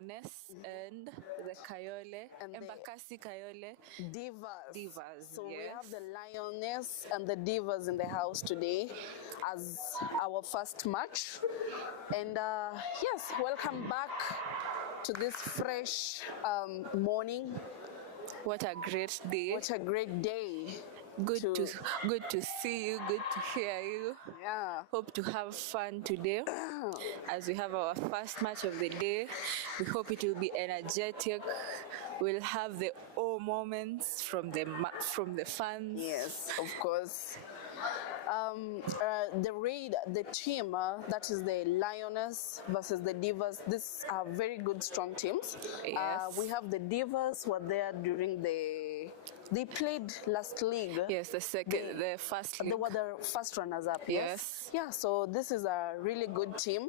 Lioness and the Kayole And the Embakasi Kayole Divas. So yes. we have the Lioness and the Divas in the house today as our first match. And yes, welcome back to this fresh morning. What a great day. What a great day. Good to see you, good to hear you. Yeah. Hope to have fun today as we have our first match of the day. We hope it will be energetic. We'll have the oh moments from the fans. Yes, of course. The team that is the Lioness versus the Divas. These are very good, strong teams. Yes. We have the Divas were there during they played last league. Yes, the first league. They were the first runners up. Yes. Yeah. So this is a really good team.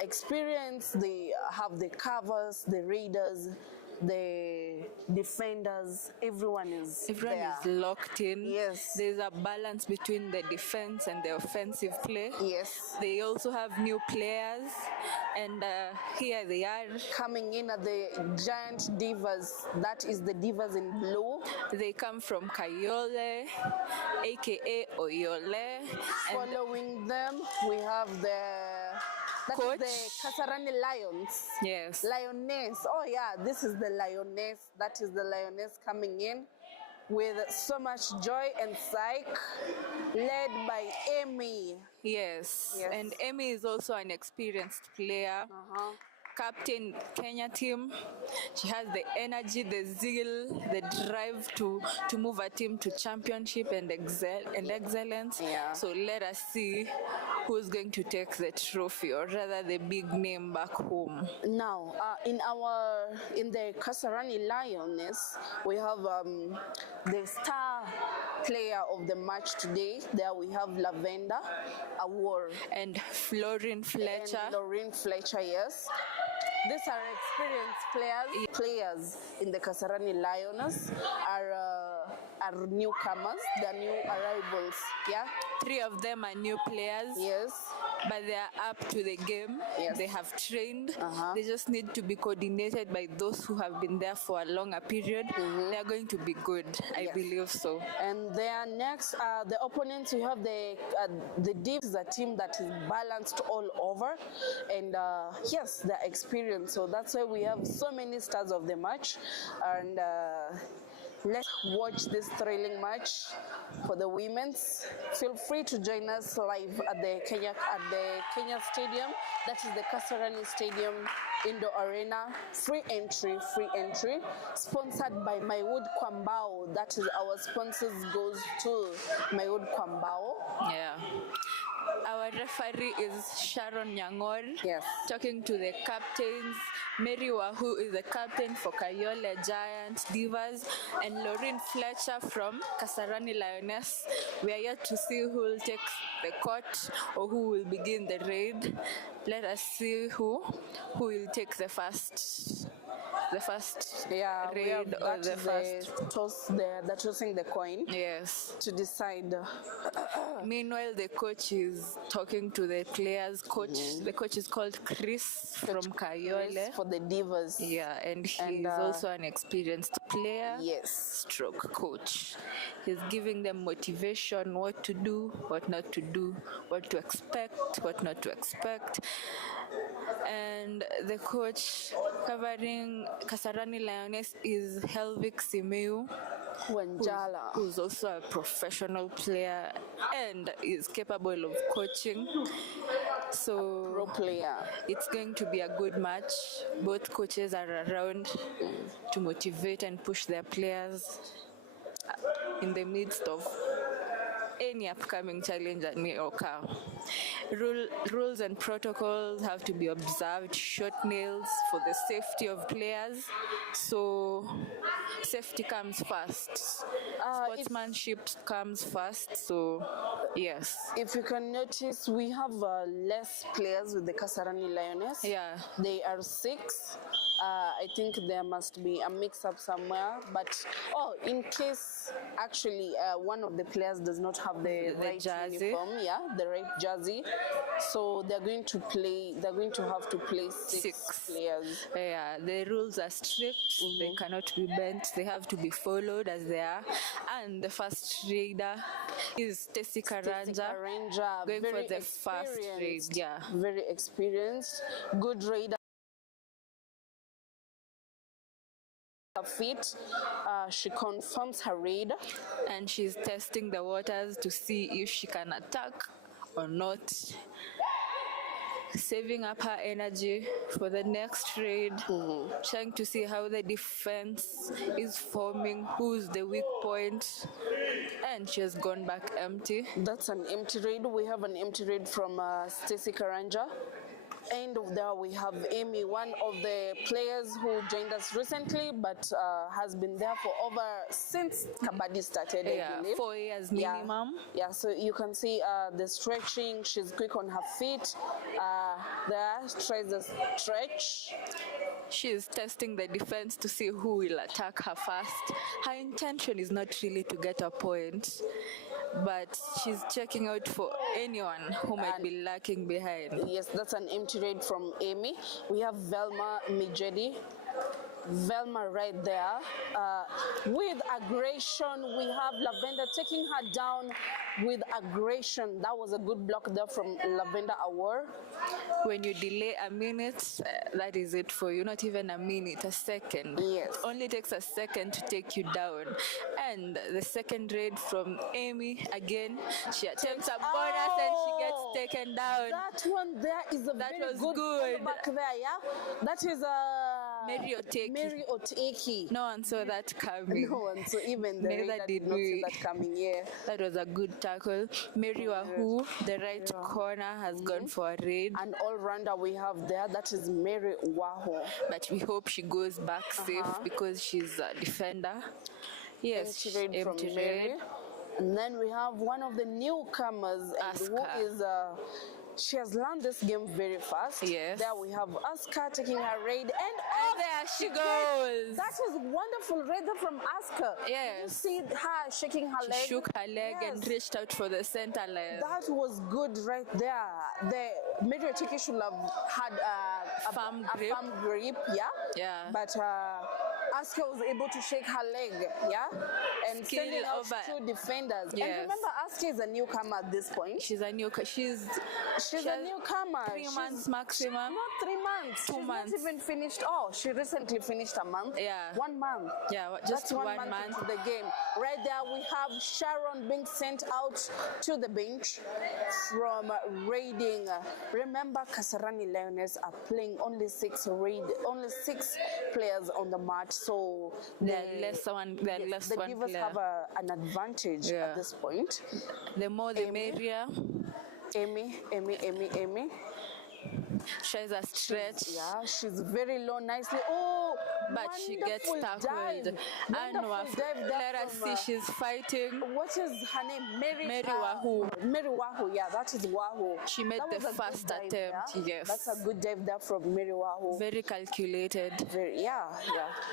Experience. They have the covers, the raiders, the defenders. Everyone is locked in. Yes. There's a balance between the defense and the offensive play. Yes. They also have new players, and here they are coming in at the giant Divas. That is the Divas in blue. They come from Kayole, aka Oyole. Following them, we have coach. The Kasarani Lions. Yes. Lioness. Oh yeah, this is the Lioness. That is the Lioness coming in with so much joy and psych, led by Amy. Yes. And Amy is also an experienced player. Captain Kenya team. She has the energy, the zeal, the drive to move a team to championship and excellence. Yeah. So let us see who's going to take the trophy, or rather the big name back home. Now, in the Kasarani Lioness, we have the star player of the match today. There we have Lavender Award and Florine Fletcher. Yes. These are experienced players in the Kasarani Lioness are newcomers. They're new arrivals. Yeah. 3 of them are new players. Yes. But they are up to the game. Yes. They have trained. They just need to be coordinated by those who have been there for a longer period. They are going to be good. I believe so. And their next, the opponents, we have the Divs, is a team that is balanced all over. And yes, they're experienced. So that's why we have so many stars of the match. And let's watch this thrilling match for the women's. Feel free to join us live at the Kenya Stadium. That is the Kasarani Stadium Indoor Arena. Free entry. Sponsored by Mywood Kwambao. That is our sponsors goes to Mywood Kwambao. Yeah. Our referee is Sharon Nyangor. Yes. Talking to the captains. Mary Wahu is the captain for Kayole Giant Divas, and Lorraine Fletcher from Kasarani Lioness. We are yet to see who will take the court or who will begin the raid. Let us see who will take the first raid or the first toss. They're tossing the coin. Yes. To decide. Meanwhile, the coach is talking to the players. The coach is called Chris from Kayole for the Divas. Yeah, and he's also an experienced player. Yes. Stroke coach. He's giving them motivation, what to do, what not to do, what to expect, what not to expect. And the coach covering Kasarani Lioness is Helvik Simeu, who's also a professional player and is capable of coaching. So a pro player. It's going to be a good match. Both coaches are around to motivate and push their players in the midst of any upcoming challenge that may occur. Rules and protocols have to be observed. Short nails for the safety of players. So safety comes first. Sportsmanship comes first. So yes. If you can notice, we have less players with the Kasarani Lioness. Yeah. They are 6. I think there must be a mix-up somewhere. But in case actually one of the players does not have the right jersey. Uniform, the right jersey. jersey. So they're going to have to play six players. Yeah, the rules are strict. They cannot be bent. They have to be followed as they are. And the first raider is Stacy Karanja, going for the first raid. Yeah, very experienced, good raider. Feet, she confirms her raid, and she's testing the waters to see if she can attack or not, saving up her energy for the next raid, trying to see how the defense is forming, who's the weak point, and she has gone back empty. That's an empty raid. We have an empty raid from Stacy Karanja. And there we have Amy, one of the players who joined us recently, but has been there for since Kabaddi started. Yeah, 4 years minimum. Yeah, so you can see the stretching. She's quick on her feet. There, tries the stretch. She's testing the defense to see who will attack her first. Her intention is not really to get a point, but she's checking out for anyone who might be lacking behind. Yes, that's an empty raid from Amy. We have Velma Mijedi. Velma right there. With aggression, we have Lavender taking her down with aggression. That was a good block there from Lavender Awar. When you delay a minute, that is it for you. Not even a minute, a second. Yes. It only takes a second to take you down. And the second raid from Amy, again, she attempts a bonus and she gets taken down. That one there is a very good back there, yeah? That is Mary Oteki. Mary Oteki. No one saw that coming. No one saw, even the Neither did not we. see that coming, yeah. That was a good tackle. Mary Wahu, the right corner, has gone for a raid. An all-rounder we have there, that is Mary Wahu. But we hope she goes back safe because she's a defender. Yes, empty raid from Mary. And then we have one of the newcomers, who is she has learned this game very fast. Yes. There we have Asuka taking her raid, and there she goes. That was wonderful raider from Asuka. Yes. You see her shaking her leg. She shook her leg and reached out for the center leg. That was good right there. The Mary Oteki should have had a firm grip, Yeah. But Asuka was able to shake her leg, and sending out two defenders. Yes. And remember, Asuka is a newcomer at this point. She's a newcomer. She's a newcomer. 3 months maximum. Not 3 months. 2 months. Not even finished. Oh, she recently finished a month. Yeah. 1 month. Yeah, just That's 1 month into the game. Right there, we have Sharon being sent out to the bench from raiding. Remember, Kasarani Lioness are playing only 6 players on the match, so the Divas have an advantage at this point. The more the merrier. Amy. She's a stretch. Yeah, she's very low, nicely. Oh, but she gets tackled. And let us see, she's fighting. What is her name? Mary Wahu. Mary Wahu, yeah, that is Wahu. She made the first attempt, yes. That's a good dive there from Mary Wahu. Very calculated. Yeah.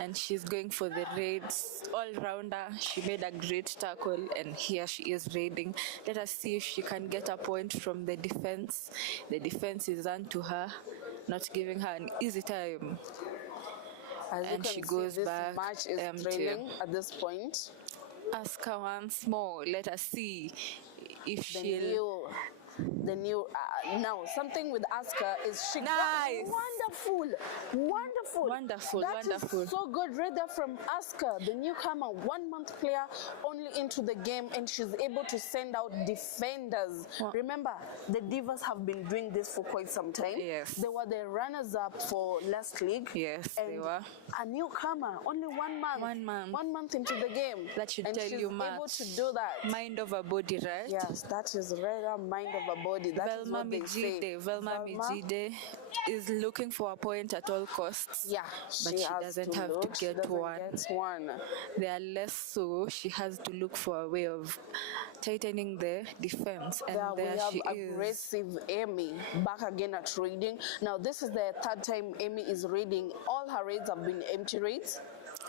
And she's going for the raids. All-rounder, she made a great tackle, and here she is raiding. Let us see if she can get a point from the defense. The defense is onto her, not giving her an easy time. And she goes back match is empty. At this point. Ask her once more. Let us see if she'll... The new now something with Asuka is she nice. Wonderful. That is so good. Right there from Asuka, the newcomer, 1 month player, only into the game, and she's able to send out defenders. Remember, the Divas have been doing this for quite some time. Yes. They were the runners-up for last league. Yes, and they were. A newcomer, only 1 month. 1 month. 1 month into the game. That should tell you much. Able to do that. Mind over body, right? Yes, that is rather mind over body. That Velma Mijide is looking for a point at all costs. Yeah, but she doesn't have to get one. They are less so. She has to look for a way of tightening the defense. And there she is. Aggressive Amy back again at raiding. Now this is the third time Amy is raiding. All her raids have been empty raids.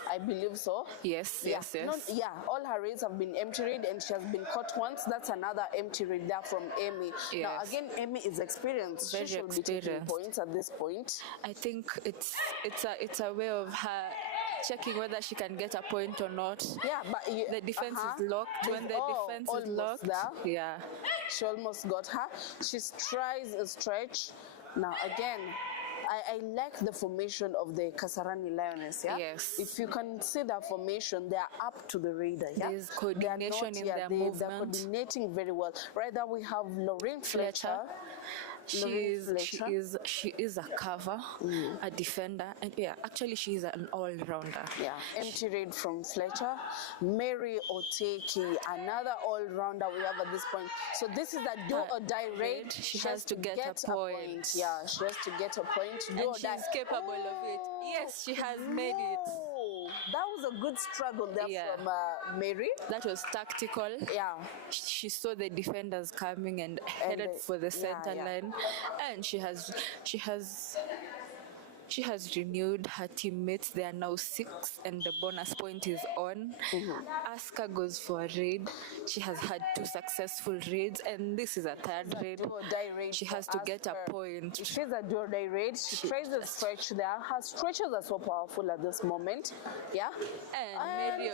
I believe so. Yes, yes, yes. All her raids have been empty raid, and she has been caught once. That's another empty raid there from Amy. Yes. Now again, Amy is experienced. Very she should be taking points at this point. I think it's a way of her checking whether she can get a point or not. Yeah, but the defense is locked. When the defense is locked, there. She almost got her. She tries a stretch. Now again, I like the formation of the Kasarani Lioness, yeah? Yes. If you can see the formation, they are up to the raider, yeah? There's coordination in their movement. They're coordinating very well. Right there we have Lorraine Fletcher. She is a cover, a defender, and actually she is an all-rounder. Yeah, empty raid from Fletcher. Mary Oteki, another all-rounder we have at this point. So this is a do or die raid. She has to get a point. Yeah, she has to get a point. And she's capable of it. Yes, she has made it. That was a good struggle there from Mary. That was tactical. Yeah. She saw the defenders coming and headed for the center line, and she has renewed her teammates. They are now 6, and the bonus point is on. Asuka goes for a raid. She has had 2 successful raids, and this is a third raid. She has to get a point. She's a do-or-die raid. She tries to stretch there. Her stretches are so powerful at this moment. Yeah. And Mary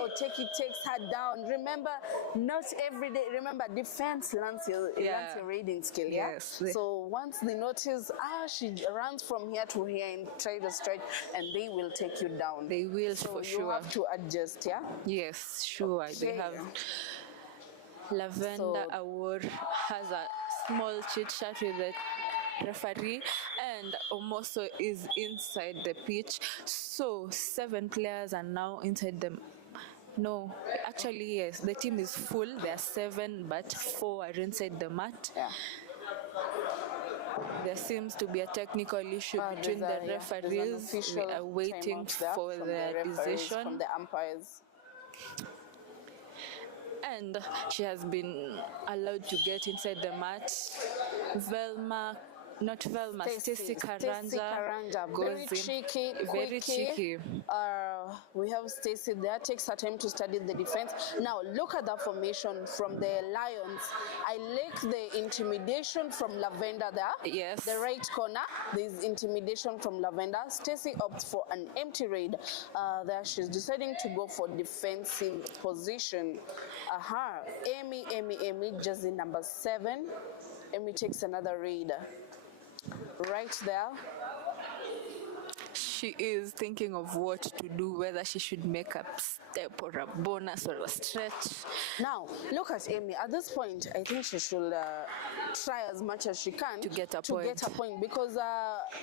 Oteki takes her down. Remember, not every day. Remember, defense learns your raiding skill. Yeah. Yes. So once they notice, she runs from here to here and try to stretch, and they will take you down. They will, for sure. You have to adjust, yeah? Yes, sure. Okay. They have Lavender Award has a small chit chat with the referee, and Omoso is inside the pitch. So 7 players are now inside the. No, actually, yes, the team is full. There are 7, but 4 are inside the mat. Yeah. There seems to be a technical issue between the referees. We are waiting for the decision from the umpires. And she has been allowed to get inside the mat. Stacey Karanja goes very cheeky. We have Stacey there, takes her time to study the defense. Now look at the formation from the Lions. I like the intimidation from Lavender there. Yes. The right corner, there's intimidation from Lavender. Stacey opts for an empty raid. There she's deciding to go for defensive position. Amy, jersey number 7. Amy takes another raid. Right there. She is thinking of what to do, whether she should make a step or a bonus or a stretch. Now, look at Amy. At this point, I think she should try as much as she can to get a point. Because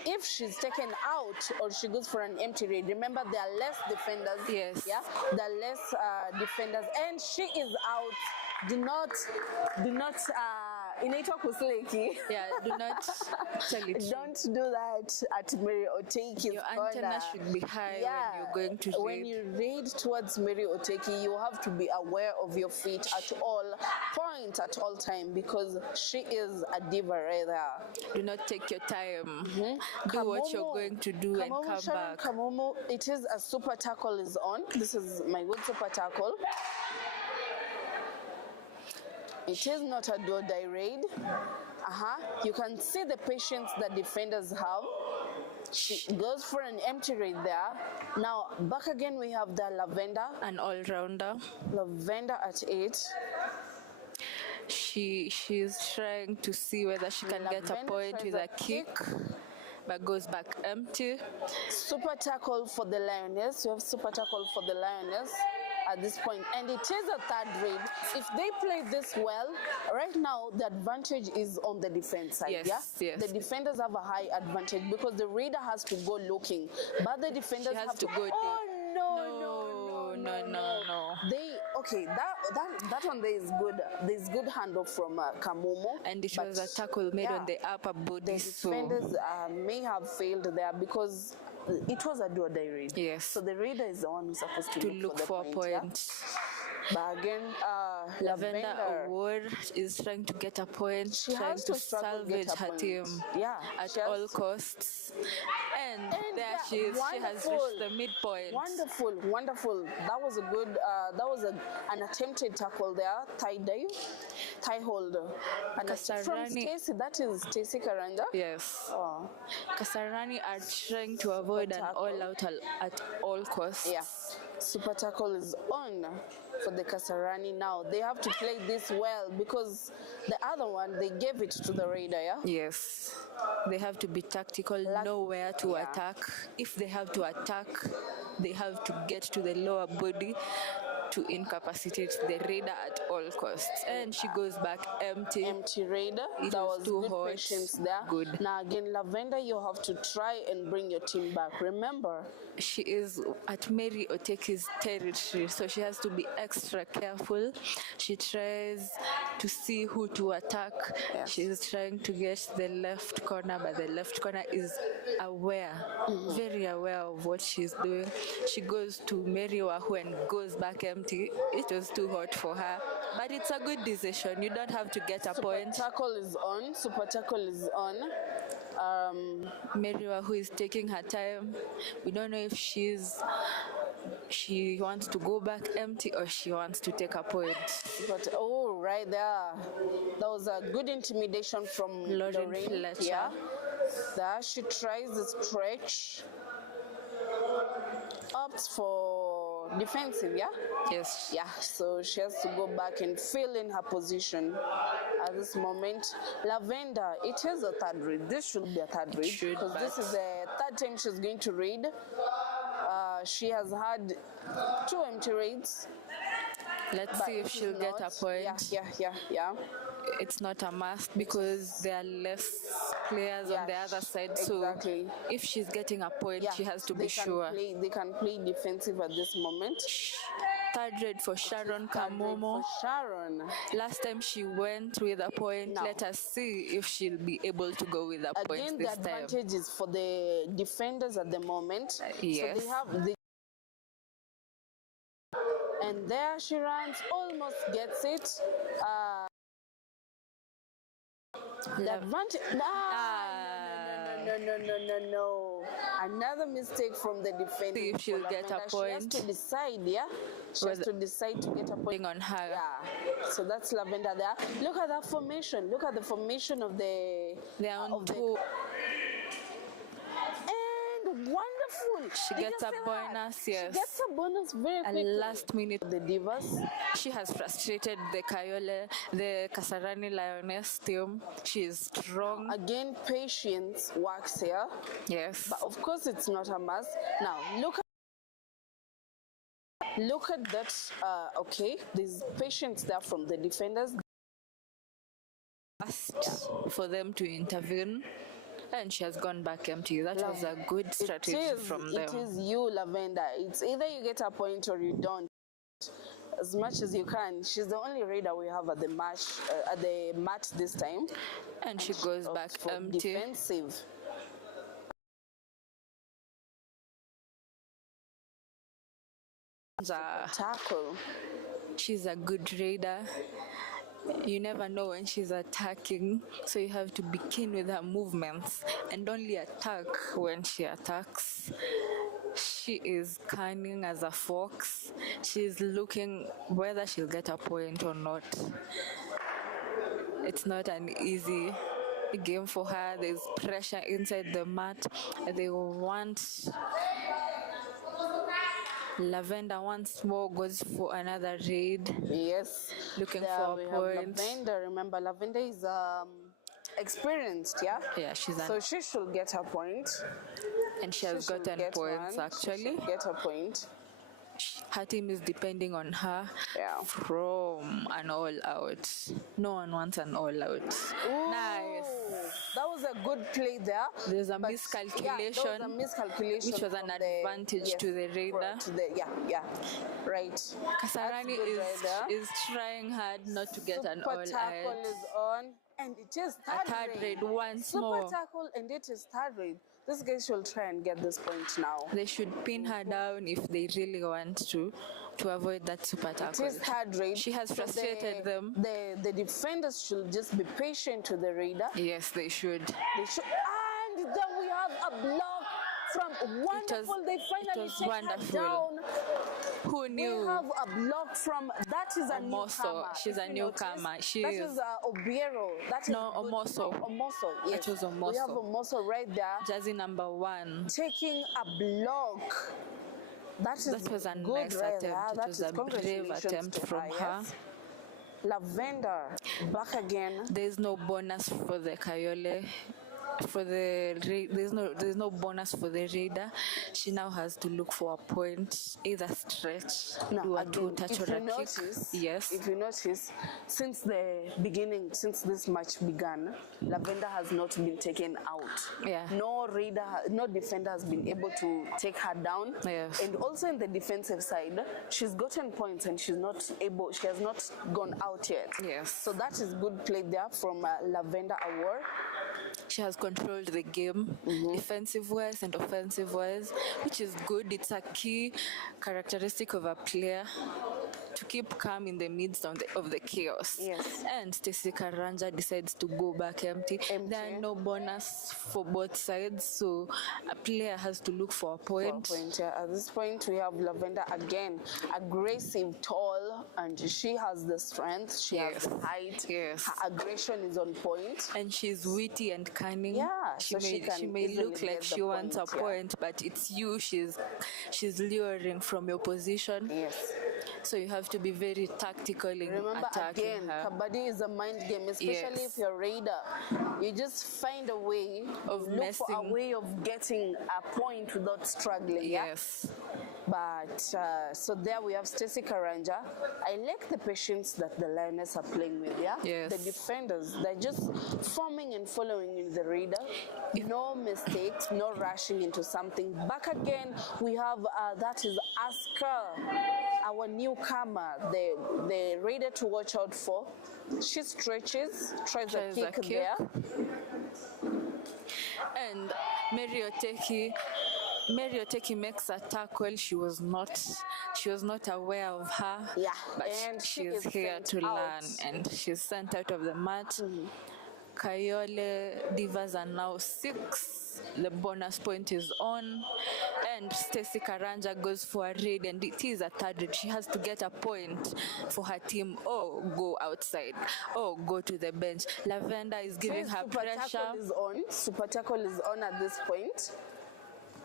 if she's taken out or she goes for an empty raid, remember there are less defenders. Yes. Yeah, there are less defenders, and she is out. Do not. Inaitwa kusleki. Yeah, do not tell it. Don't do that at Mary Oteki's Your antenna should be high when you're going to raid. When you raid towards Mary Oteki, you have to be aware of your feet at all points, at all time, because she is a diva right there. Do not take your time. Do what you're going to do and come back. Kamumu, it is a super tackle is on. This is my good super tackle. It is not a do-or-die raid. You can see the patience that defenders have. She goes for an empty raid there. Now, back again, we have the Lavender. An all-rounder. Lavender at 8. She's trying to see whether she can get a point with a kick, but goes back empty. Super tackle for the Lioness. You have super tackle for the Lioness at this point, and it is a third raid. If they play this well, right now the advantage is on the defense side. Yes. The defenders have a high advantage because the raider has to go looking, but the defenders have to go deep. Oh no. That one there is good. There's good handoff from Kamumo, and it was a tackle made on the upper body. The defenders may have failed there because it was a do-or-die raid. Yes. So the raider is the one who's supposed to look for a point. Yeah? But again, Lavender Award is trying to get a point, She trying has to to struggle to salvage get a her point. team Yeah, at she has all to. costs. And there yeah, she is. She has wonderful. reached the midpoint. Wonderful, wonderful. That was a good. That was an attempted tackle there. Thigh hold. And from Kasarani. Stacey, that is Stacey Karanja. Yes. Oh. Kasarani are trying to avoid an tackle. all-out at all costs. Yeah, super tackle is on for the Kasarani now. They have to play this well because the other one, they gave it to the Raider, yeah? Yes. They have to be tactical, know where to attack. If they have to attack, they have to get to the lower body to incapacitate the Raider at all costs. And she goes back empty. Empty Raider. It that was too good hot. Patience there. Good. Now again, Lavender, you have to try and bring your team back. Remember, she is at Mary Oteki's territory, so she has to be extra careful. She tries to see who to attack. Yes. She is trying to get the left corner, but the left corner is aware, very aware of what she's doing. She goes to Mary Wahu and goes back empty. It was too hot for her, but it's a good decision. You don't have to get a point. tackle is on. Super tackle is on. Meriwa, who is taking her time. We don't know if she wants to go back empty or she wants to take a point. But right there, that was a good intimidation from Lauren Lorraine. Fletcher. Yeah, there she tries the stretch, opts for defensive. Yeah. Yes. Yeah, so she has to go back and fill in her position at this moment. Lavender, it is a third read. This should be a third read because this is the third time she's going to read. She has had 2 empty raids. Let's see if she'll get a point. Yeah. It's not a must because there are less players on the other side. Exactly. So if she's getting a point, she has to be sure. They can play defensive at this moment. Third raid for Sharon Kamomo. Sharon. Last time she went with a point. No. Let us see if she'll be able to go with a point Again, this the time. advantage is for the defenders at the moment. Yes. So they have the. And there she runs, almost gets it. The advantage. No. Another mistake from the defender. See if she'll get a point. She has to decide, yeah? She has to decide to get a point. On her. Yeah. So that's Lavender there. Look at that formation. Look at the formation of the. They are on two. And wonderful. She gets a bonus, yes. She gets a bonus very quickly. Last minute. The Divas. She has frustrated the Kasarani Lioness team. She is strong. Again, patience works here. Yes. But of course, it's not a must. Now, look at that. Okay, there's patience there from the defenders. For them to intervene. And she has gone back empty. That was a good strategy from them. It is you, Lavender. It's either you get a point or you don't. As much as you can. She's the only raider we have at the match this time. And she goes back empty. Defensive. Tackle. She's a good raider. You never know when she's attacking, so you have to be keen with her movements and only attack when she attacks. She is cunning as a fox. She's looking whether she'll get a point or not. It's not an easy game for her. There's pressure inside the mat. They want Lavender once more goes for another raid. Yes. Looking there for a point. Lavender. Remember, Lavender is experienced, yeah? Yeah, so she should get her point. And she has gotten points, actually. Get her point. Her team is depending on her from an all-out. No one wants an all-out. Nice. That was a good play there. There's a miscalculation, there was a miscalculation which was an advantage to the raider. Right. Kasarani is trying hard not to get an all-out. Super tackle is on, and it is third raid once more. Super tackle, and it is third raid. These guys should try and get this point now. They should pin her down if they really want to avoid that super tackle. It is third raid. She has frustrated them. The defenders should just be patient with the raider. Yes, they should. They should. And then we have a block from Wonderful. They finally take her down. Who knew? We have a block from, that is a newcomer. She's a newcomer. That is Obiero. That is Omoso. Omoso, yes. That was Omoso. We have Omoso right there. Jersey number 1. Taking a block. That was a good nice right attempt. There. It was a brave attempt from her. Yes. Lavender back again. There's no bonus for the Kayole. There's no bonus for the raider. She now has to look for a point, either stretch, do a two-touch or a kick. Yes. If you notice, since the beginning, since this match began, Lavender has not been taken out. Yeah. No defender has been able to take her down. Yes. And also in the defensive side, she's gotten points and she has not gone out yet. Yes. So that is good play there from Lavender Award. She has controlled the game, defensive-wise and offensive-wise, which is good. It's a key characteristic of a player to keep calm in the midst of the chaos. Yes. And Stacey Karanja decides to go back empty. There are no bonus for both sides, so a player has to look for a point. At this point, we have Lavender again, aggressive, tall, and she has the strength. She has the height. Yes. Her aggression is on point. And she's witty and cunning. Yeah, she may look like she wants a point, but it's you she's luring from your position. Yes. So you have to be very tactical in attacking again, her. Kabaddi is a mind game, especially if you're a raider. You just find a way of look for a way of getting a point without struggling. Yes. But so there we have Stacey Karanja. I like the patience that the Lioness are playing with. Yeah. Yes. The defenders, they're just forming and following in the raider. No mistakes, no rushing into something. Back again, we have that is Asker, our newcomer, the raider to watch out for. She stretches, tries a kick there. And Mary Oteki makes a tackle. She was not aware of her. Yeah, but and she's here to learn, and she's sent out of the match. Kayole Divas are now 6. The bonus point is on, and Stacey Karanja goes for a raid, and it is a third raid. She has to get a point for her team, or go outside, or go to the bench. Lavender is giving her pressure. Super tackle is on at this point.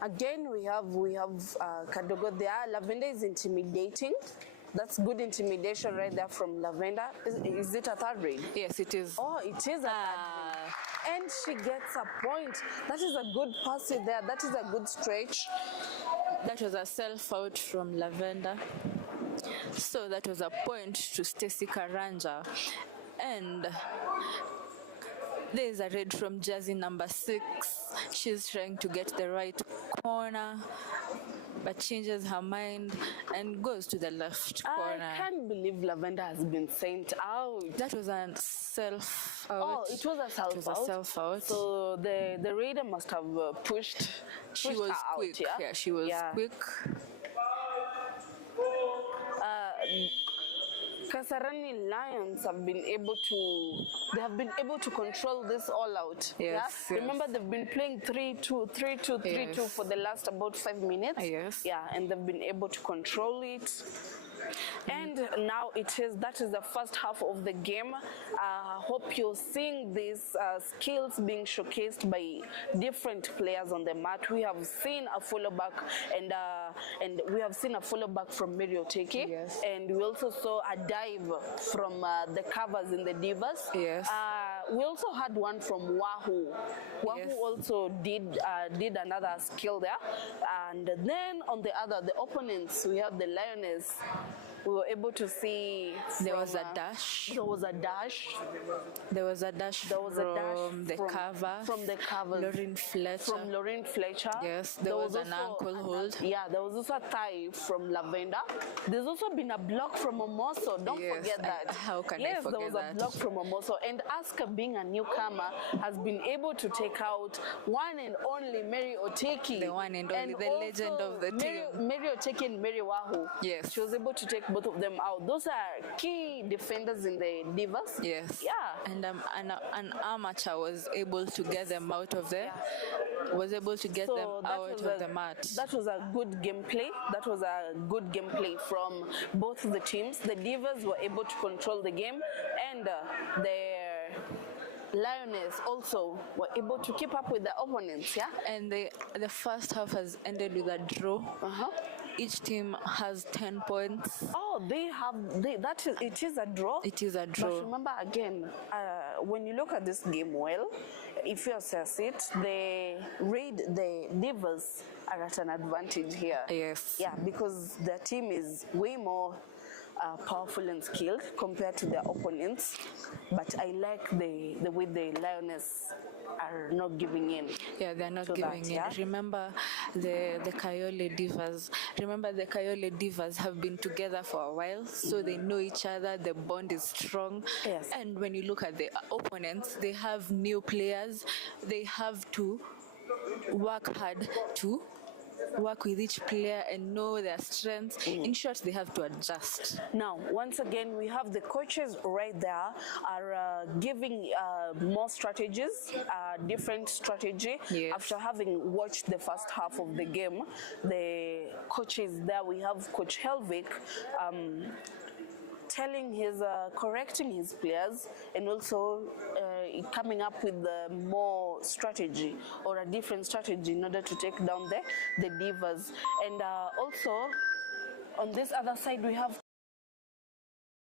Again, we have Kadogo there. Lavender is intimidating. That's good intimidation right there from Lavender. Is it a third raid? Yes, it is. Oh, it is a third raid. And she gets a point. That is a good pass there. That is a good stretch. That was a self-out from Lavender. So that was a point to Stacey Karanja. And there is a raid from jersey number 6. She's trying to get the right corner, but changes her mind and goes to the left corner. I can't believe Lavender has been sent out. That was a self-out. Oh, it was a self-out. It was a self-out. So the raider must have pushed. She was quick. Out, yeah? She was quick. Kasarani Lions have been able to control this all out. Yes, yeah? Remember, they've been playing 3-2, 3-2, 3-2 for the last about 5 minutes. Yes. Yeah, and they've been able to control it. And now that is the first half of the game. I hope you're seeing these skills being showcased by different players on the mat. We have seen a follow back, and we have seen a follow back from Mary Oteki. Yes. And we also saw a dive from the covers in the Divas. Yes. We also had one from Wahoo. Wahoo Yes. also did another skill there. And then on the opponents, we have the Lioness. we were able to see There from, was a dash. There was a dash. There was a dash from the cover. From the covers. Lauren Fletcher. From Lauren Fletcher. Yes, there was an ankle hold. Yeah, there was also a thigh from Lavender. There's also been a block from Omoso. Don't forget that. How can I yes, forget there was that? a block from Omoso. And Asuka, being a newcomer, has been able to take out one and only Mary Oteki. The one and only, the legend of the team. Mary Oteki and Mary Wahu. Yes. She was able to take both of them out. Those are key defenders in the Divas. Yes. Yeah. And an amateur was able to get them out of there. Was able to get them out of the mat. That was a good gameplay. That was a good gameplay from both the teams. The Divas were able to control the game, and their Lioness also were able to keep up with the opponents. Yeah. And the first half has ended with a draw. Each team has 10 points. Oh, it is a draw? It is a draw. But remember again, when you look at this game well, if you assess it, the Divas are at an advantage here. Yes. Yeah, because their team is way more powerful and skilled compared to their opponents. But I like the way the Lioness are not giving in. Yeah, they're not giving in. Yeah? Remember the Kayole Divas. Remember the Kayole Divas have been together for a while, so they know each other. The bond is strong. Yes. And when you look at the opponents, they have new players. They have to work hard to work with each player and know their strengths. In short, they have to adjust. Now, once again, we have the coaches right there are giving more strategies, different strategy. Yes. After having watched the first half of the game, the coaches there, we have Coach Helvik correcting his players, and also coming up with more strategy or a different strategy in order to take down the Divas. And also on this other side we have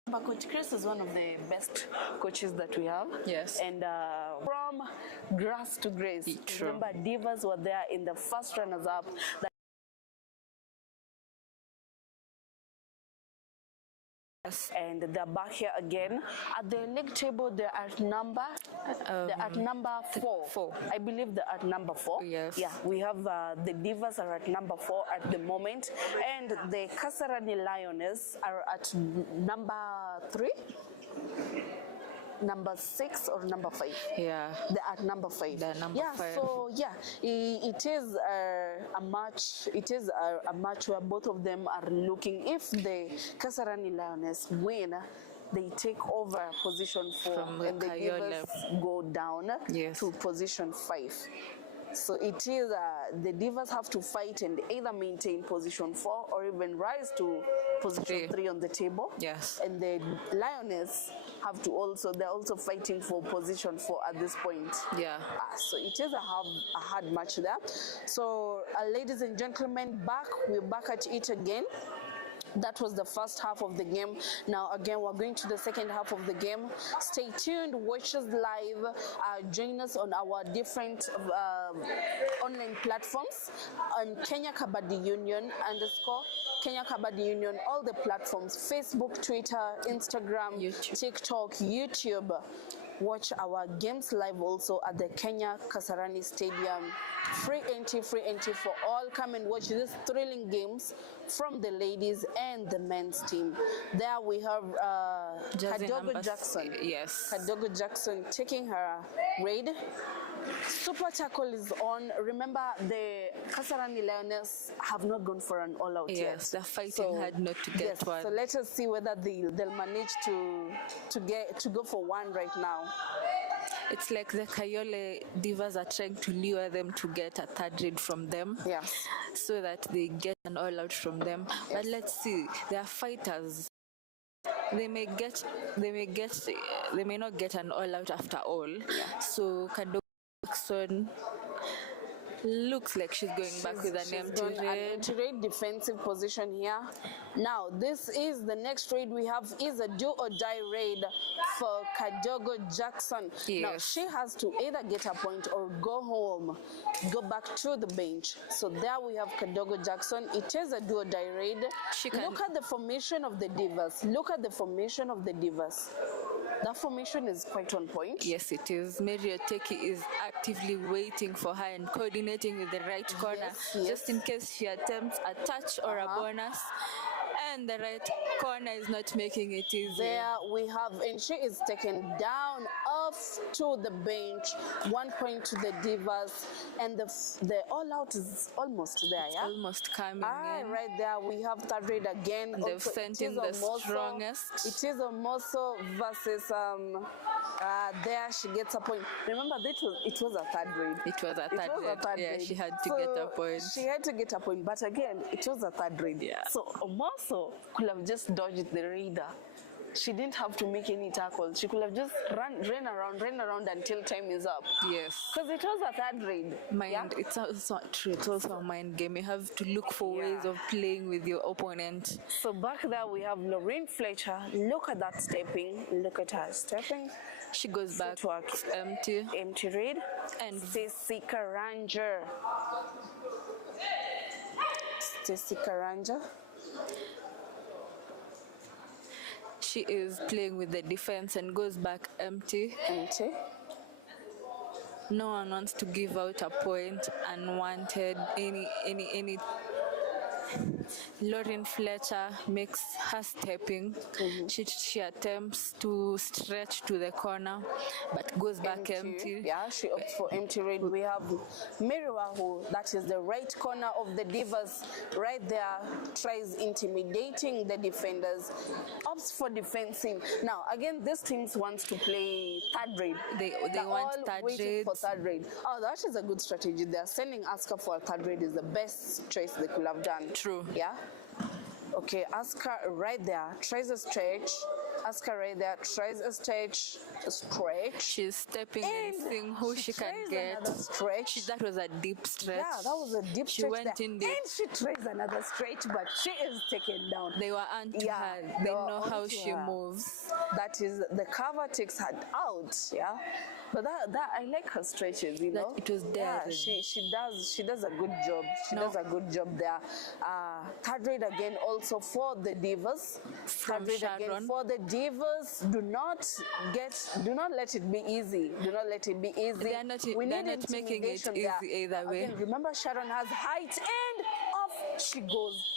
Coach Chris is one of the best coaches that we have. Yes. And from grass to grace. True. Remember, Divas were there in the first runners-up. And they're back here again. At the league table, they're at number 4. I believe they're at number 4. Yes. Yeah, we have the Divas are at number 4 at the moment, and the Kasarani Lioness are at number 3. Number 6 or number 5? Yeah. They're at number 5. They're number 5. So yeah, it is a match. It is a match where both of them are looking. If the Kasarani Lioness win, they take over position 4, and the Divas go down to position 5. So it is the Divas have to fight and either maintain position 4 or even rise to position 3 on the table. Yes. And the Lioness have to they're also fighting for position 4 at this point. Yeah. So it is a hard match there. So ladies and gentlemen, we're back at it again. That was the first half of the game. Now again, we're going to the second half of the game. Stay tuned, watch us live, join us on our different online platforms on Kenya Kabaddi Union _ Kenya Kabaddi Union, all the platforms, Facebook, Twitter, Instagram, YouTube. TikTok, YouTube. Watch our games live also at the Kenya Kasarani Stadium. Free entry for all. Come and watch these thrilling games from the ladies and the men's team. There we have Kadogo Jackson. Yes. Kadogo Jackson taking her raid. Super tackle is on. Remember, the Kasarani Lioness have not gone for an all-out yet. Yes, they're fighting hard not to get one. So let us see whether they'll manage to go for one right now. It's like the Kayole Divas are trying to lure them to get a third raid from them. Yes. So that they get an all-out from them. Yes. But let's see, they are fighters. They may not get an all-out after all. Yeah. So Kadogo Jackson Looks like she's going back with an She's empty done an red. empty red defensive position here. Now, this is the next raid we have is a do or die raid for Kadogo Jackson. Now, Yes. she has to either get a point or go home, go back to the bench. So there we have Kadogo Jackson. It is a do or die raid. She can- Look at the formation of the Divas. Look at the formation of the Divas. That formation is quite on point. Yes, it is. Mary Oteki is actively waiting for her and coordinating with the right corner, Yes, yes. just in case she attempts a touch or a bonus. And the right corner is not making it easy. There we have, and she is taken down off to the bench. 1 point to the Divas, and the all out is almost there. Yeah, Almost coming in. right there we have third raid again. And they've Also, sent it in is the Omoso. strongest. It is Omoso versus there she gets a point. Remember that it was a third raid. It was a It third was a raid. third Yeah, raid. she had to So get a point. She had to get a point, but again, it was a third raid. Yeah. So Omoso could have just dodged the raider. She didn't have to make any tackles. She could have just ran around until time is up. Yes. Because it was a third raid. Mind, it's also true. It's also a mind game. You have to look for ways Yeah. of playing with your opponent. So back there we have Lorraine Fletcher. Look at that stepping. Look at her stepping. She goes back Footwork. empty. Empty raid. And Stacey Karanja. Stacey Karanja. she is playing with the defense and goes back empty. Empty. No one wants to give out a point unwanted. Any Lauren Fletcher makes her stepping. She attempts to stretch to the corner, but goes back empty. Yeah, she opts for empty raid. We have Miriwahu, that is the right corner of the Divas, right there, tries intimidating the defenders, opts for defending. Now, again, this team wants to play third raid. They They're want all third waiting raid. for third raid. Oh, that is a good strategy. They're sending Asuka for a third raid is the best choice they could have done. True. Yeah. Okay, Asuka right there tries a stretch. Asuka right there tries a stretch. She's stepping and And seeing who she can tries get. another stretch. That was a deep stretch. Yeah, that was a deep She stretch went there. in deep. And she tries another stretch, but she is taken down. They were onto Yeah, her. they They were know how onto she her. moves. That is, the cover takes her out, yeah. But that I like her stretches, you That know. it was there. Yeah, she does a good job. She No. does a good job there. Third raid again also for the Divas. From Third raid again Sharon. for the Divas. Do not let it be easy. Do not let it be easy. They are not- We they're need not making it intimidation there. easy either way. Again, remember Sharon has height and off she goes.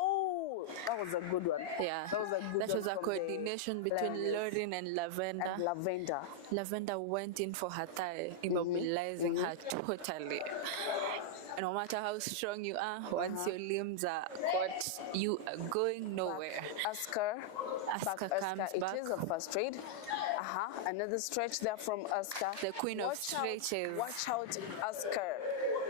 Oh, that was a good one. Yeah. That was a good That one was a from the coordination between Lioness Lauren and Lavender. and Lavender. Lavender went in for her thigh, immobilizing her totally. And no matter how strong you are, once your limbs are caught, you are going nowhere. Asuka Comes back. It is a first raid. Another stretch there from Asuka. The queen of stretches. Watch out, Asuka.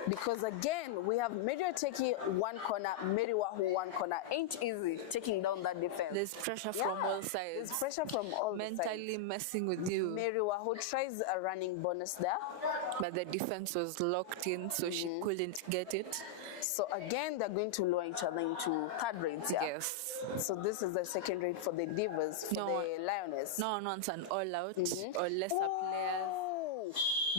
Because again, we have Medioteki one corner, Meriwahu one corner. Ain't easy taking down that defense. There's pressure from all sides. There's pressure from all Mentally sides. messing with you. Meriwahu tries a running bonus there. But the defense was locked in, so she couldn't get it. So again, they're going to lure each other into third raids. Yeah? Yes. So this is the second raid for the Divas, for No the one- Lioness. No one wants an all-out or lesser players. Oh,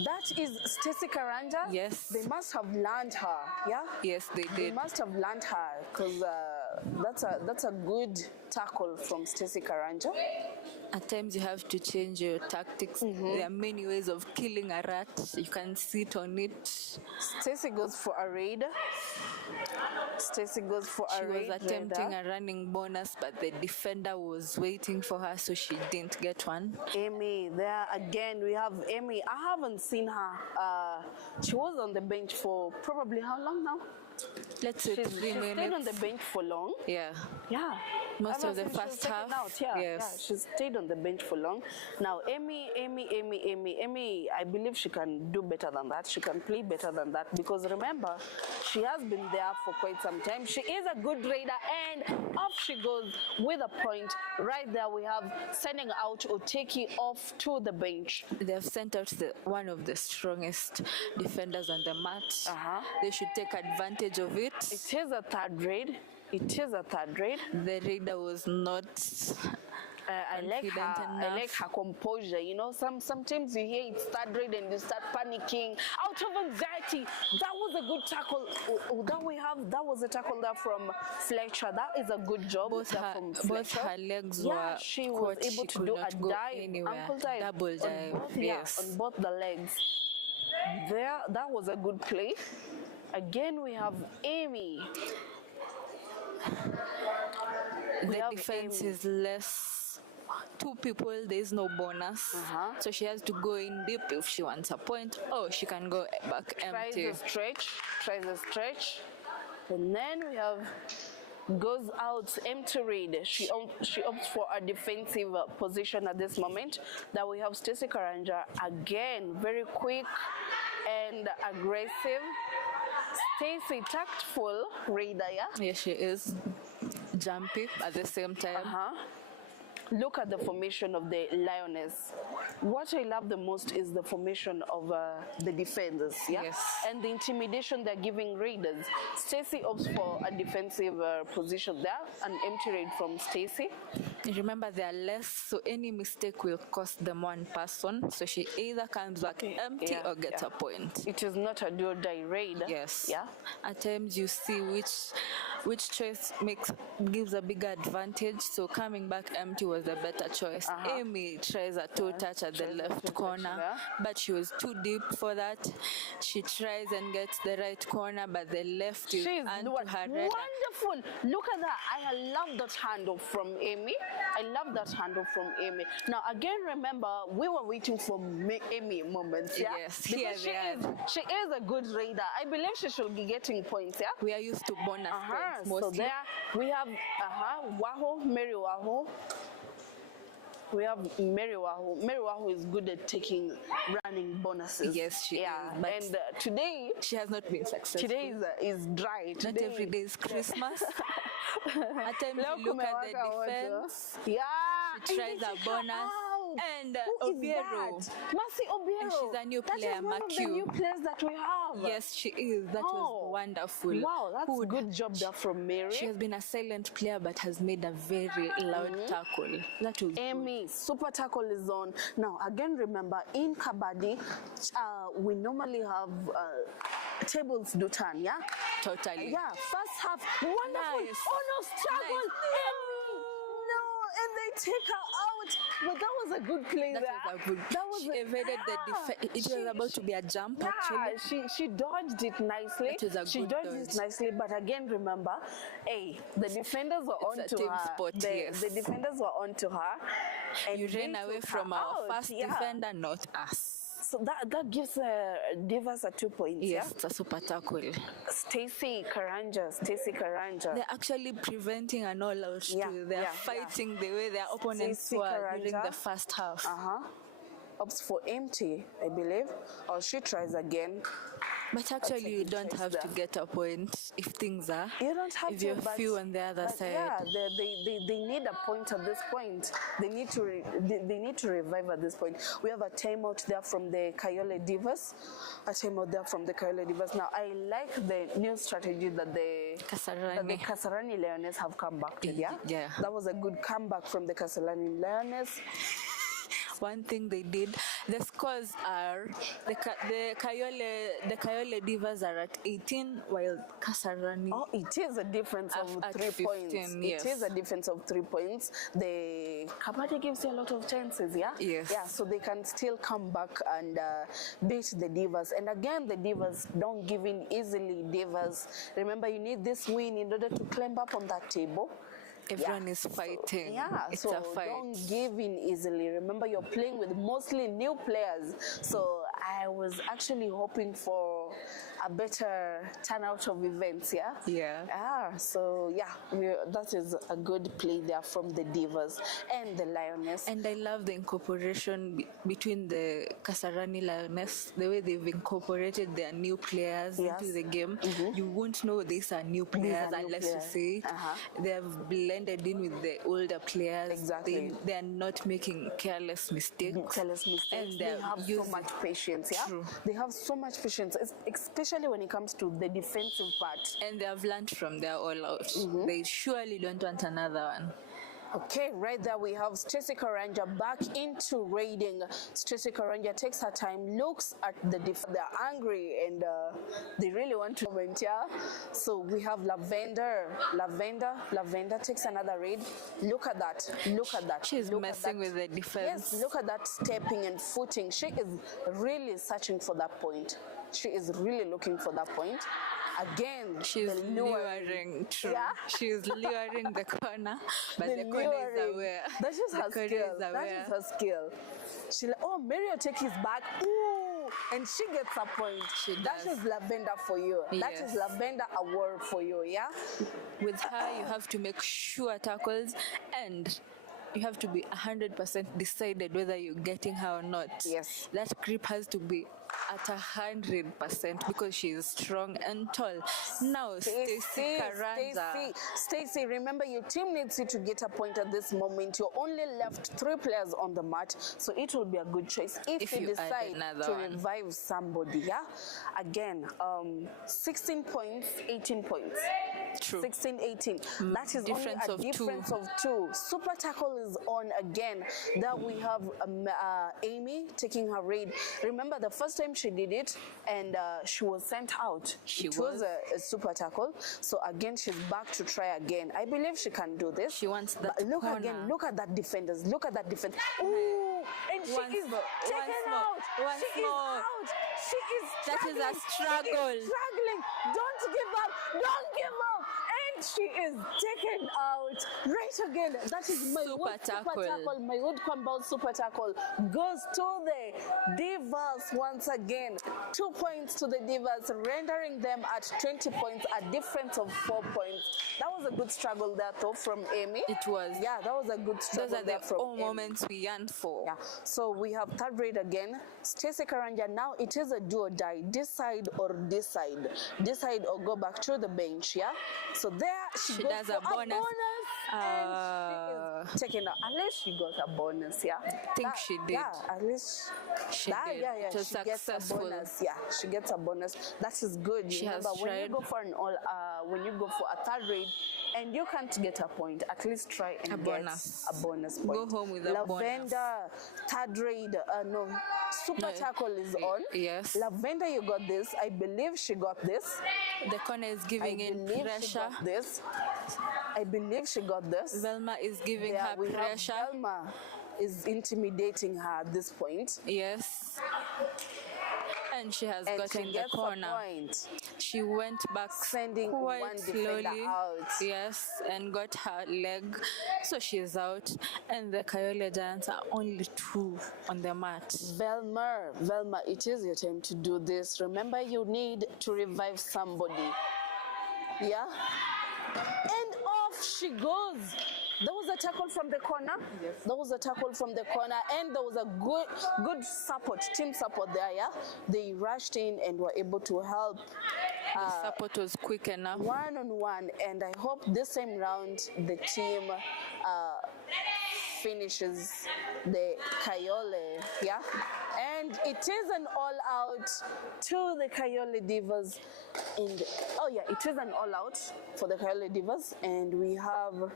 that is Stacey Karanja. Yes. They must have learned her. Yeah. Yes, they They did. must have learned her because that's a good tackle from Stacey Karanja. At times you have to change your tactics. There are many ways of killing a rat. You can sit on it. Stacey goes for a raid. Stacey goes for She a was raid. attempting raider. a running bonus, but the defender was waiting for her, so she didn't get one. Amy, there again we have Amy. I haven't seen her. She was on the bench for probably how long now? Let's say She's 3 stayed on minutes. the bench for long. Yeah. Yeah, Most of the She was first taken half, out, yeah, yes. she stayed on the bench for long. Now, Amy, I believe she can do better than that. She can play better than that because remember, she has been there for quite some time. She is a good raider, and off she goes with a point. Right there, we have sending out Oteki off to the bench. They've sent out one of the strongest defenders on the mat. They should take advantage of it. It is a third raid. It is a third raid. The raider was not I like her composure. You know, sometimes you hear it's third raid and you start panicking out of anxiety. That was a good tackle. That was a tackle there from Fletcher. That is a good job. Both her legs were she was caught. able She to could do not a go dive, anywhere. ankle dive, Double dive, yes. on both the legs. That was a good play. Again, we have Amy. The defense is less. Two people, there is no bonus. So she has to go in deep if she wants a point. Oh, she can go back empty. Tries the stretch. And then we have goes out empty read. She opts for a defensive position at this moment. That we have Stacey Karanja again, very quick and aggressive. Stacey, tactful raider, yeah? Yes, she is. Jumpy at the same time. Look at the formation of the Lioness. What I love the most is the formation of the defenders, yeah? Yes. And the intimidation they're giving raiders. Stacey opts for a defensive position there, an empty raid from Stacey. Remember, they are less, so any mistake will cost them one person. So she either comes back empty or gets a point. It is not a do-or-die raid. Yes. Yeah. At times you see which choice gives a bigger advantage. So coming back empty was the better choice. Amy tries a toe touch at the left corner, but she was too deep for that. She tries and gets the right corner, but the left is onto her head. Wonderful. Look at that. I love that handoff from Amy. Now again, remember, we were waiting for Amy moments, yeah? Yes, she is a good raider. I believe she should be getting points, yeah? We are used to bonus points mostly. So there we have Mary Waho. We have Mary Waho. Mary Waho is good at taking running bonuses. Yes, she is. But and today she has not been successful. Today is dry. Not every day is Christmas. At times you look at the defense. Yeah. She tries a bonus. And Obiero. Mercy Obiero. And she's a new player, That is one of the new players that we have. Yes, she is. That was wonderful. Wow, that's a good job there from Mary. She has been a silent player but has made a very loud tackle. That was Amy, good. Super tackle is on. Now, again, remember, in Kabaddi, we normally have tables do turn, yeah? Totally. Yeah, first half, wonderful. Nice. Oh, no, struggle. Amy. No, and they take her out. But that was a good play She evaded the defense. It was about to be a jump, actually. She dodged it nicely. She dodged it nicely, but again, remember, the defenders were on to her. Sport, the defenders were on to her. And you ran away from our first defender, not us. So that gives Divas a 2 points. Yes, it's a super tackle. Stacey Karanja. They're actually preventing an all-out too. They're fighting the way their opponents were during the first half. Opts for empty, I believe, or she tries again. But actually, you don't have to get a point if things are. You don't have if you're few on the other side. Yeah, they need a point at this point. They need to revive at this point. We have a timeout there from the Kayole Divas. Now, I like the new strategy that the Kasarani Lioness have come back to. Yeah, that was a good comeback from the Kasarani Lioness. One thing they did, the scores are the Kayole Divas are at 18, while Kasarani. Oh, it is a difference of 3 points. Yes. It is a difference of 3 points. The Kabaddi gives you a lot of chances, yeah? Yes. Yeah, so they can still come back and beat the Divas. And again, the Divas don't give in easily, Divas. Remember, you need this win in order to climb up on that table. Everyone is fighting. It's a fight. Don't give in easily. Remember, you're playing with mostly new players. So I was actually hoping for a better turnout of events, yeah? Yeah. So yeah, that is a good play there from the Divas and the Lioness. And I love the incorporation between the Kasarani Lioness, the way they've incorporated their new players into the game. You won't know these are new players unless you see it. They have blended in with the older players. Exactly. They are not making careless mistakes. And they have so much patience, yeah? True. They have so much patience, especially when it comes to the defensive part. And they have learned from their all out. They surely don't want another one. Okay, right there we have Stacey Karanja back into raiding. Stacey Karanja takes her time, looks at the they're angry and they really want to win, yeah? So we have Lavender takes another raid. Look at that. She's messing with the defense. Yes, look at that stepping and footing. She is really searching for that point. She is really looking for that point. Again, she's luring. True. Yeah? She's luring the corner, but the corner is aware. That is her skill. That is her skill. She like, oh, Mariotek is back. Ooh, and she gets a point. That is Lavender for you. Yes. That is Lavender award for you, yeah? With her, you have to make sure tackles and you have to be 100% decided whether you're getting her or not. Yes. That grip has to be at 100% because she is strong and tall. Now, Stacey Karanja. Stacey, remember your team needs you to get a point at this moment. You're only left 3 players on the match, so it will be a good choice if you decide to revive somebody. Yeah. Again, 16 points, 18 points. True. 16, 18. That is difference only a difference two. of 2. Super tackle is on again. That we have Amy taking her raid. Remember the first time she did it and she was sent out. It was a super tackle. So again, she's back to try again. I believe she can do this. She wants that but look corner. Again, look at that defenders. Look at that defense. Ooh, and she is taken out. She is out. She is struggling. That is a struggle. She is struggling. Don't give up. Don't give up. And she is taken out. Right again. That is my super tackle. My wood compound super tackle goes to the Divas once again. 2 points to the Divas, rendering them at 20 points, a difference of 4 points. That was a good struggle there, though, from Amy. It was. Yeah, that was a good struggle. Those are there the from all Amy. moments we yearn for. Yeah. So we have third raid again. Stacey Karanja, now it is a do or die. Decide or decide. Decide or go back to the bench, yeah? So there she goes does for a bonus. And she is taken out. Unless she got a bonus, yeah? I think she did. Yeah, at least she did. Yeah, it was she gets a successful. bonus. Yeah, she gets a bonus. That is good. She Remember, has when tried. you go for when you go for a third raid and you can't get a point, at least try and get a bonus point. Go home with a Lavender, third raid, super tackle is on. Yes. Lavender, you got this. I believe she got this. The corner is giving in pressure. I believe she got this. Velma is giving her pressure. Velma is intimidating her at this point. Yes. And she has gotten the corner. She went back sending quite one slowly out. Yes, and got her leg. So she is out. And the Kayole Giants are only 2 on the mat. Velma, it is your time to do this. Remember, you need to revive somebody. Yeah? And off she goes. There was a tackle from the corner. Yes. There was a tackle from the corner, and there was a good support, team support there, yeah? They rushed in and were able to help. The support was quick enough. 1-on-1, and I hope this time round the team finishes the Kayole, yeah? And it is an all-out to the Kayole Divas. And it is an all-out for the Kayole Divas, and we have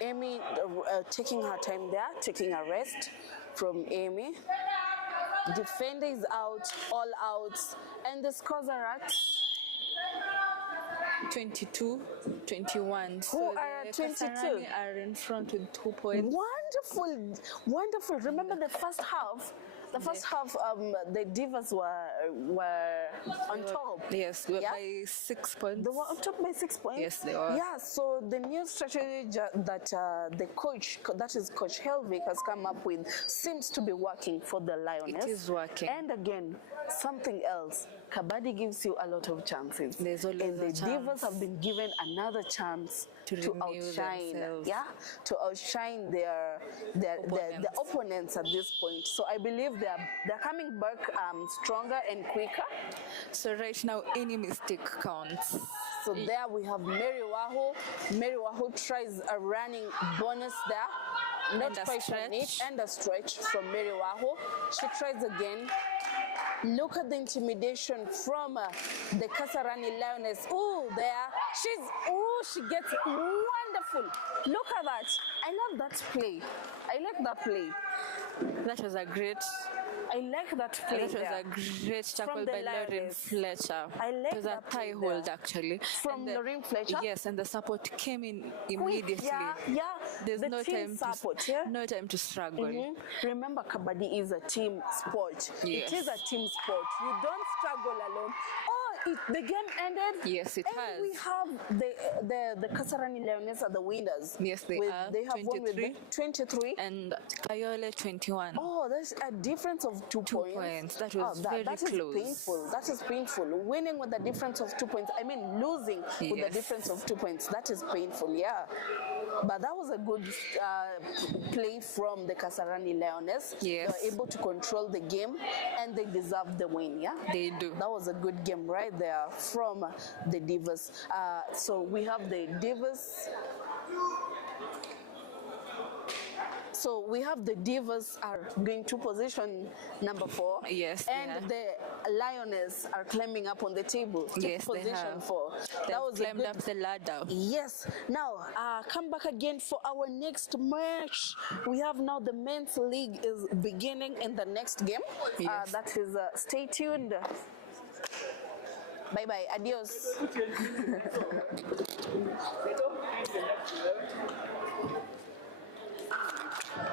Amy taking her time there, taking a rest from Amy. Defender is out, all out, and the scores are at 22-21. Who are at 22? Kasarani are in front with 2 points. Wonderful. Remember the first half? The first half, the Divas were were on top. Yes, we were Yeah? by 6 points. They were on top by 6 points. Yes, they were. Yeah, so the new strategy that the coach, that is Coach Helvik, has come up with seems to be working for the Lioness. It is working. And again, something else. Kabaddi gives you a lot of chances. There's always and the a chance. Divas have been given another chance To renew outshine. themselves. Yeah, to outshine their opponents at this point. So I believe they're coming back stronger and quicker. So right now, any mistake counts. So there we have Mary Waho. Mary Waho tries a running bonus there. Not And a quite on it. stretch. And a stretch from Mary Waho. She tries again. Look at the intimidation from the Kasarani Lioness. Oh, there. She gets wonderful. Look at that. I love that play. I like that play. That was a great. I like that play. That was there. a great tackle the by Lauren Lioness. Fletcher. I like it was a that thigh play hold there. actually. From And the- Lauren Fletcher? Yes, and the support came in Quick, immediately. yeah. There's The no team time support, to yeah? no time to struggle. Mhm. Remember, Kabaddi is a team sport. Yes. It is a team sport. You don't struggle alone. Oh, the game ended. Yes, it and has. we have the Kasarani Lioness are the winners. Yes, they are. They have won with 23. 23. And Kayole 21. Oh, there's a difference of 2 points. That was very that is close. painful. That is painful. Winning with a difference of 2 points. I mean, losing with a Yes. difference of 2 points. That is painful, yeah. But that was a good play from the Kasarani Lioness. Yes. They were able to control the game and they deserved the win, yeah? They do. That was a good game right there from the Divas. So we have the Divas. So we have the Divas are going to position number 4. Yes, And they the Lioness are climbing up on the table. to Yes, they position have. 4. They That was a climbed good up the ladder. Yes. Now, come back again for our next match. We have now the men's league is beginning in the next game. Yes. That is, stay tuned. Bye-bye. Adios.